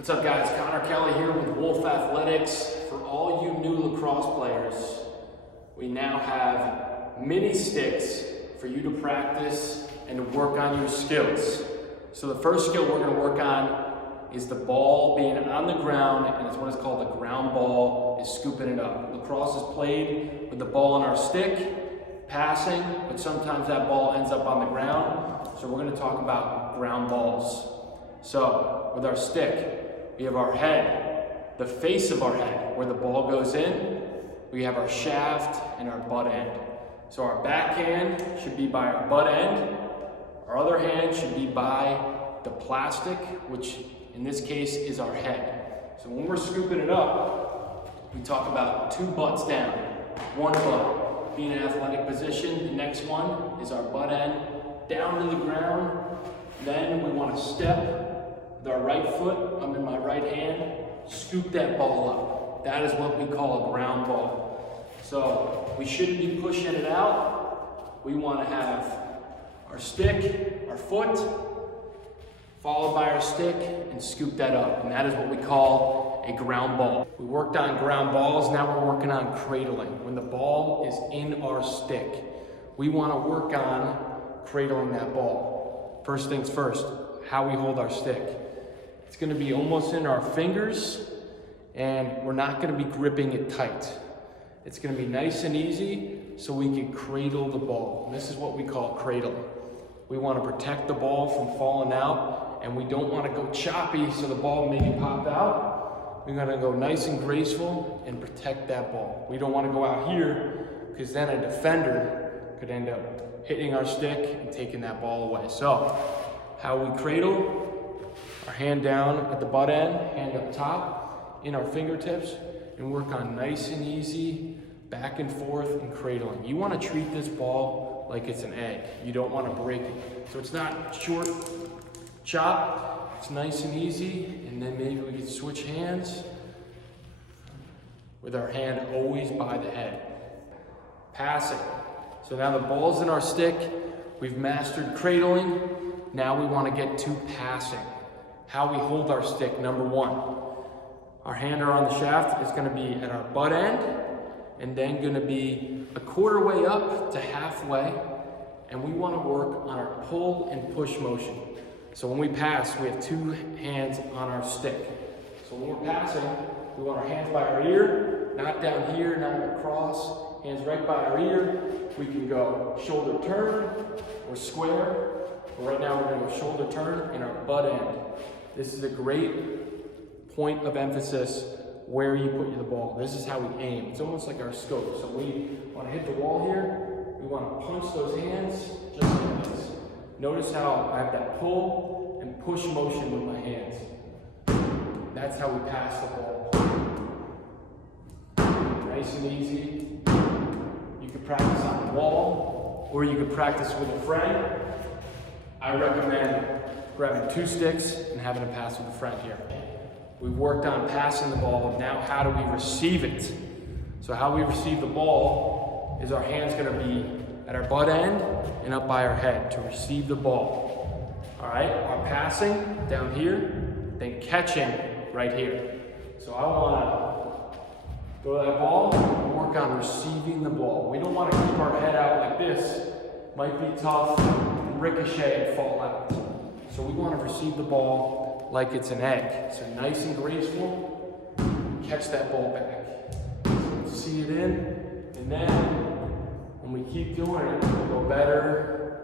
What's up guys, Connor Kelly here with Wolf Athletics. For all you new lacrosse players, we now have mini sticks for you to practice and to work on your skills. So the first skill we're going to work on is the ball being on the ground, and it's what is called a ground ball, is scooping it up. Lacrosse is played with the ball on our stick, passing, but sometimes that ball ends up on the ground. So we're going to talk about ground balls. So with our stick, we have our head, the face of our head, where the ball goes in. We have our shaft and our butt end. So our backhand should be by our butt end. Our other hand should be by the plastic, which in this case is our head. So when we're scooping it up, we talk about two butts down. One butt being an athletic position. The next one is our butt end down to the ground. Then we want to step with our right foot, I'm in my right hand, scoop that ball up. That is what we call a ground ball. So we shouldn't be pushing it out. We want to have our stick, our foot, followed by our stick, and scoop that up. And that is what we call a ground ball. We worked on ground balls, now we're working on cradling. When the ball is in our stick, we want to work on cradling that ball. First things first, how we hold our stick. It's going to be almost in our fingers, and we're not going to be gripping it tight. It's going to be nice and easy so we can cradle the ball. And this is what we call cradling. We want to protect the ball from falling out, and we don't want to go choppy so the ball maybe pop out. We're going to go nice and graceful and protect that ball. We don't want to go out here because then a defender could end up hitting our stick and taking that ball away. So how we cradle: our hand down at the butt end, hand up top, in our fingertips, and work on nice and easy, back and forth and cradling. You want to treat this ball like it's an egg. You don't want to break it. So it's not short chop, it's nice and easy, and then maybe we can switch hands with our hand always by the head. Passing. So now the ball's in our stick, we've mastered cradling, now we want to get to passing. How we hold our stick, number one. Our hand on the shaft is going to be at our butt end, and then going to be a quarter way up to halfway, and we want to work on our pull and push motion. So when we pass, we have two hands on our stick. So when we're passing, we want our hands by our ear, not down here, not across, hands right by our ear. We can go shoulder turn or square, but right now we're going to go shoulder turn and our butt end. This is a great point of emphasis where you put the ball. This is how we aim. It's almost like our scope. So we want to hit the wall here. We want to punch those hands just like this. Notice how I have that pull and push motion with my hands. That's how we pass the ball. Nice and easy. You could practice on the wall, or you could practice with a friend. I recommend grabbing two sticks and having a pass with a friend here. We've worked on passing the ball. Now how do we receive it? So how we receive the ball is our hand's going to be at our butt end and up by our head to receive the ball. All right, our passing down here, then catching right here. So I want to throw that ball and work on receiving the ball. We don't want to keep our head out like this. Might be tough, ricochet and fall out. So we want to receive the ball like it's an egg. So nice and graceful, catch that ball back. See it in, and then when we keep doing it, we'll go better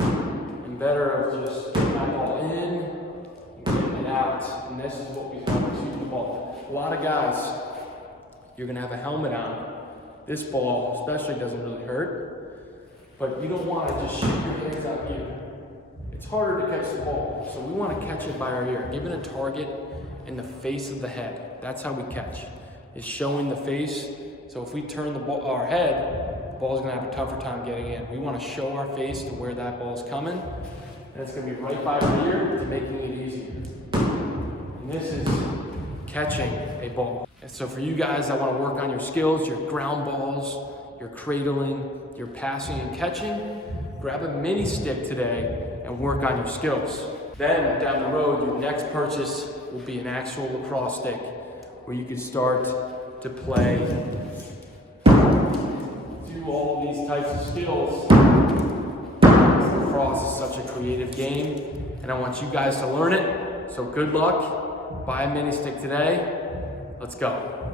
and better of just getting that ball in and getting it out. And this is what we call receive the ball. A lot of guys, you're going to have a helmet on. This ball especially doesn't really hurt, but you don't want to just shoot your hands out here. It's harder to catch the ball, so we want to catch it by our ear. Give it a target in the face of the head. That's how we catch. It's showing the face. So if we turn our head, the ball's going to have a tougher time getting in. We want to show our face to where that ball's coming, and it's going to be right by our ear, making it easier. And this is catching a ball. And so for you guys that want to work on your skills, your ground balls, your cradling, your passing and catching, grab a mini stick today and work on your skills. Then down the road, your next purchase will be an actual lacrosse stick where you can start to play, do all of these types of skills. Lacrosse is such a creative game, and I want you guys to learn it. So good luck. Buy a mini stick today. Let's go.